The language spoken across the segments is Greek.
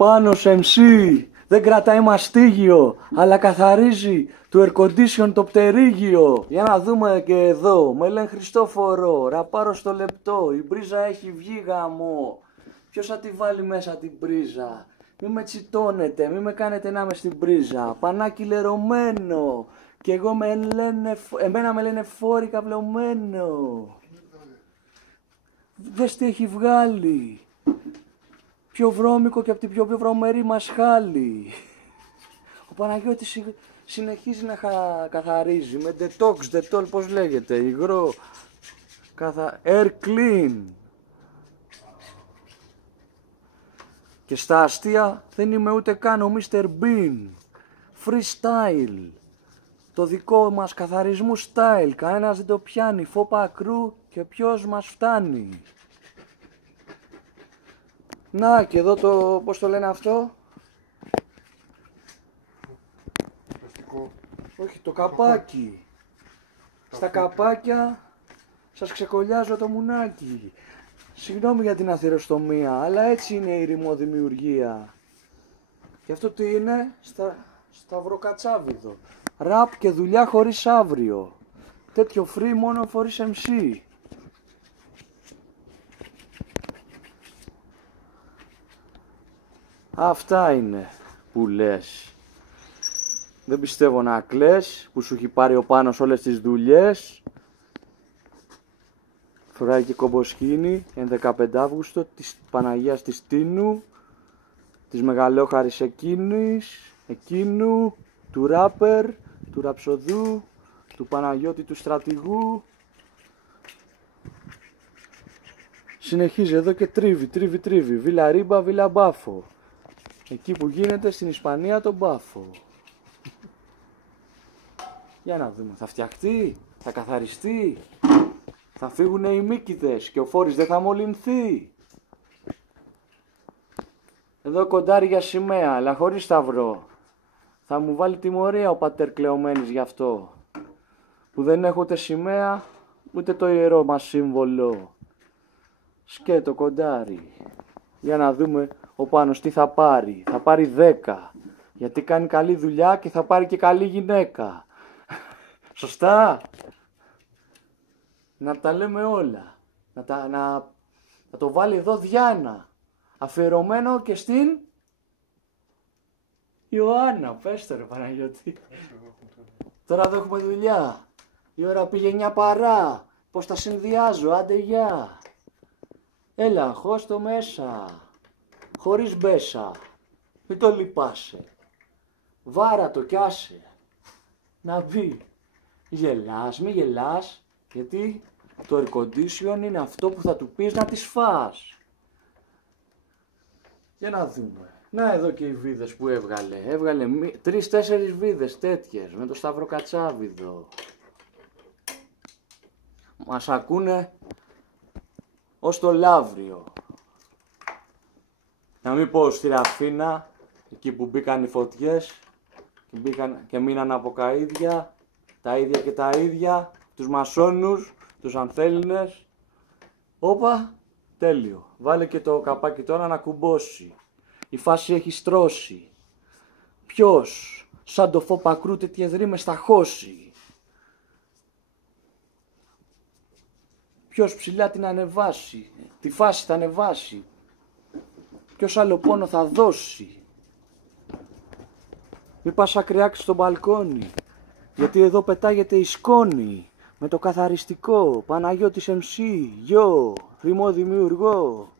Πάνος MC, δεν κρατάει μαστίγιο, αλλά καθαρίζει του air condition το πτερίγιο. Για να δούμε και εδώ, με λένε Χριστόφορο, ραπάρω στο λεπτό, η μπρίζα έχει βγει γαμό. Ποιος θα τη βάλει μέσα την μπρίζα? Μη με τσιτώνετε, μη με κάνετε να είμαι στην μπρίζα. Πανάκι λερωμένο, και εγώ εμένα με λένε φόρη καυλωμένο. Δες τι έχει βγάλει. Πιο βρώμικο και από την πιο βρωμερή μασχάλη. Ο Παναγιώτης συνεχίζει να καθαρίζει με detox, detol, πώς λέγεται, υγρό, air clean. Και στα αστεία δεν είμαι ούτε καν ο Mr. Bean. Freestyle. Το δικό μας καθαρισμού style. Κανένας δεν το πιάνει. Φόπα ακρού και ποιος μας φτάνει. Να και εδώ το, πώς το λένε αυτό? Όχι, το καπάκι. Στα καπάκια σας ξεκολλιάζω το μουνάκι. Συγγνώμη για την αθυροστομία, αλλά έτσι είναι η ρημοδημιουργία. Και αυτό τι είναι? Σταυροκατσάβιδο. Ραπ και δουλειά χωρίς αύριο. Τέτοιο free μόνο χωρίς MC. Αυτά είναι που λες. Δεν πιστεύω να κλαις, που σου έχει πάρει ο Πάνος όλες τις δουλειές. Φοράει και κομποσκίνη, 15 Αύγουστο, της Παναγίας της Τίνου, της Μεγαλόχαρης εκείνου, του ράπερ, του ραψοδού, του Παναγιώτη του στρατηγού. Συνεχίζει εδώ και τρίβει, Βίλα Ρίμπα, Βίλα Μπάφο. Εκεί που γίνεται στην Ισπανία τον Μπάφο. Για να δούμε, θα φτιαχτεί, θα καθαριστεί, θα φύγουν οι μύκηδες και ο Φόρης δεν θα μολυνθεί. Εδώ κοντάρι για σημαία, αλλά χωρίς σταυρό. Θα μου βάλει τιμωρία ο πατέρ Κλεωμένης γι' αυτό. Που δεν έχω ούτε σημαία, ούτε το ιερό μας σύμβολο. Σκέτο κοντάρι. Για να δούμε ο Πάνος τι θα πάρει. Θα πάρει 10. Γιατί κάνει καλή δουλειά και θα πάρει και καλή γυναίκα. Σωστά. Να τα λέμε όλα. Να το βάλει εδώ Διάνα. Αφιερωμένο και στην Ιωάννα. Πες το ρε Παναγιώτη. Τώρα εδώ έχουμε δουλειά. Η ώρα πήγε 9 παρά. Πώς τα συνδυάζω, άντε γεια. Έλα, χώστο μέσα. Χωρίς μπέσα. Μην το λυπάσαι. Βάρα το κι άσε. Να μπει. Γελάς, μη γελάς. Γιατί το air condition είναι αυτό που θα του πεις να τις φας. Για να δούμε. Να εδώ και οι βίδες που έβγαλε. Έβγαλε 3-4 βίδες τέτοιες με το σταυροκατσάβιδο. Μας ακούνε ως το Λαύριο. Να μην πω στη Ραφίνα, εκεί που μπήκαν οι φωτιές και μείναν από καΐδια, τα ίδια και τα ίδια, τους μασόνους, τους ανθέλινες. Όπα, τέλειο. Βάλε και το καπάκι τώρα να κουμπώσει. Η φάση έχει στρώσει. Ποιος, σαν το φόπακρού τέτοιες ρήμες θα χώσει. Ποιος ψηλά την ανεβάσει, τη φάση θα ανεβάσει. Ποιος άλλο πόνο θα δώσει. Μη πας ακριάξει στο μπαλκόνι, γιατί εδώ πετάγεται η σκόνη. Με το καθαριστικό, Παναγιώτης MC, γιο, ρημό δημιουργό.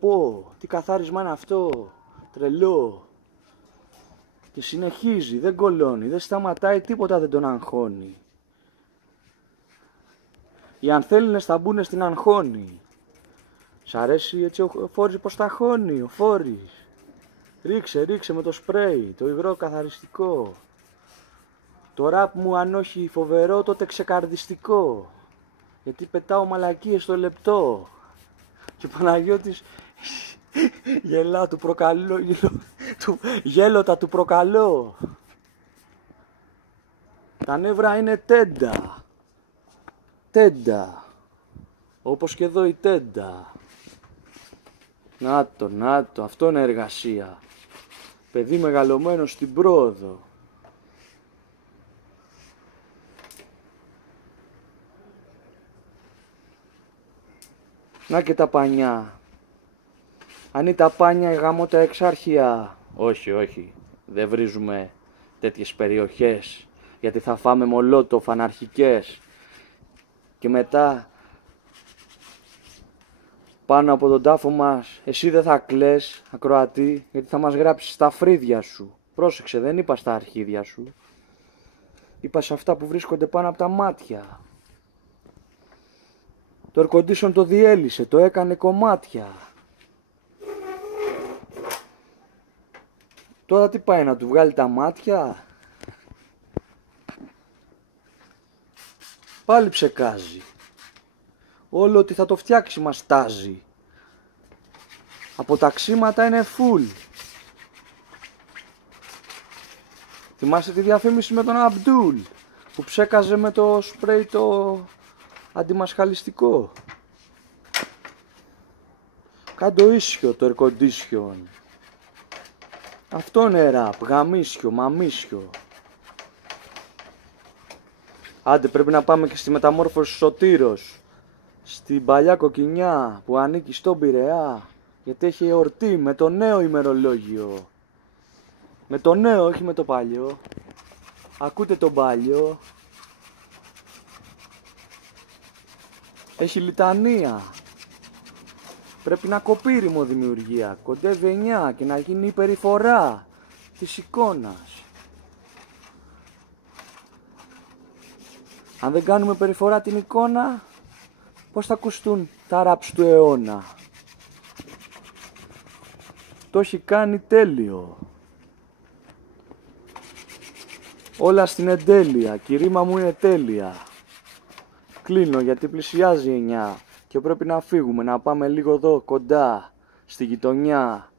Πω, τι καθάρισμα είναι αυτό, τρελό. Και συνεχίζει, δεν κολώνει, δεν σταματάει, τίποτα δεν τον αγχώνει. Οι ανθέλινες θα μπουν στην αγχώνη. Σ' αρέσει έτσι ο Φόρης πως τα χώνει, ο Φόρης. Ρίξε με το σπρέι, το υγρό καθαριστικό. Το ραπ μου αν όχι φοβερό τότε ξεκαρδιστικό. Γιατί πετάω μαλακίες στο λεπτό. Και ο Παναγιώτης γελά, του προκαλώ, γέλωτα του προκαλώ. Τα νεύρα είναι τέντα. Όπως και εδώ η τέντα. Να το, αυτό είναι εργασία. Παιδί μεγαλωμένο στην πρόοδο. Να και τα πανιά. Αν είναι τα πάνια γάμω τα εξάρχεια. Όχι, δεν βρίζουμε τέτοιες περιοχές, γιατί θα φάμε μολότοφ αναρχικές. Και μετά πάνω από τον τάφο μας εσύ δεν θα κλαις, ακροατή, γιατί θα μας γράψεις στα φρύδια σου. Πρόσεξε, δεν είπα στα αρχίδια σου, είπα σε αυτά που βρίσκονται πάνω από τα μάτια. Το air condition το διέλυσε, το έκανε κομμάτια. Τώρα τι πάει, να του βγάλει τα μάτια? Πάλι ψεκάζει. Όλο ότι θα το φτιάξει μας τάζει. Από τα ξύματα είναι full. Θυμάστε τη διαφήμιση με τον Αμπτούλ που ψέκαζε με το σπρέι το αντιμασχαλιστικό? Κάντο ίσιο το air condition. Αυτό είναι ραπ, γαμίσιο, μαμίσιο. Άντε πρέπει να πάμε και στη μεταμόρφωση Σωτήρος, στην παλιά κοκκινιά που ανήκει στον Πειραιά, γιατί έχει εορτή με το νέο ημερολόγιο. Με το νέο, όχι με το παλιό. Ακούτε τον παλιό. Έχει λιτανία. Πρέπει να κοπεί ρημοδημιουργία. Κοντεύει 9 και να γίνει η περιφορά της εικόνας. Αν δεν κάνουμε περιφορά την εικόνα, πώς θα ακουστούν τα ράψ του αιώνα? Το έχει κάνει τέλειο. Όλα στην εντέλεια. Και η ρήμα μου είναι τέλεια. Κλείνω γιατί πλησιάζει 9 και πρέπει να φύγουμε, να πάμε λίγο εδώ κοντά στη γειτονιά.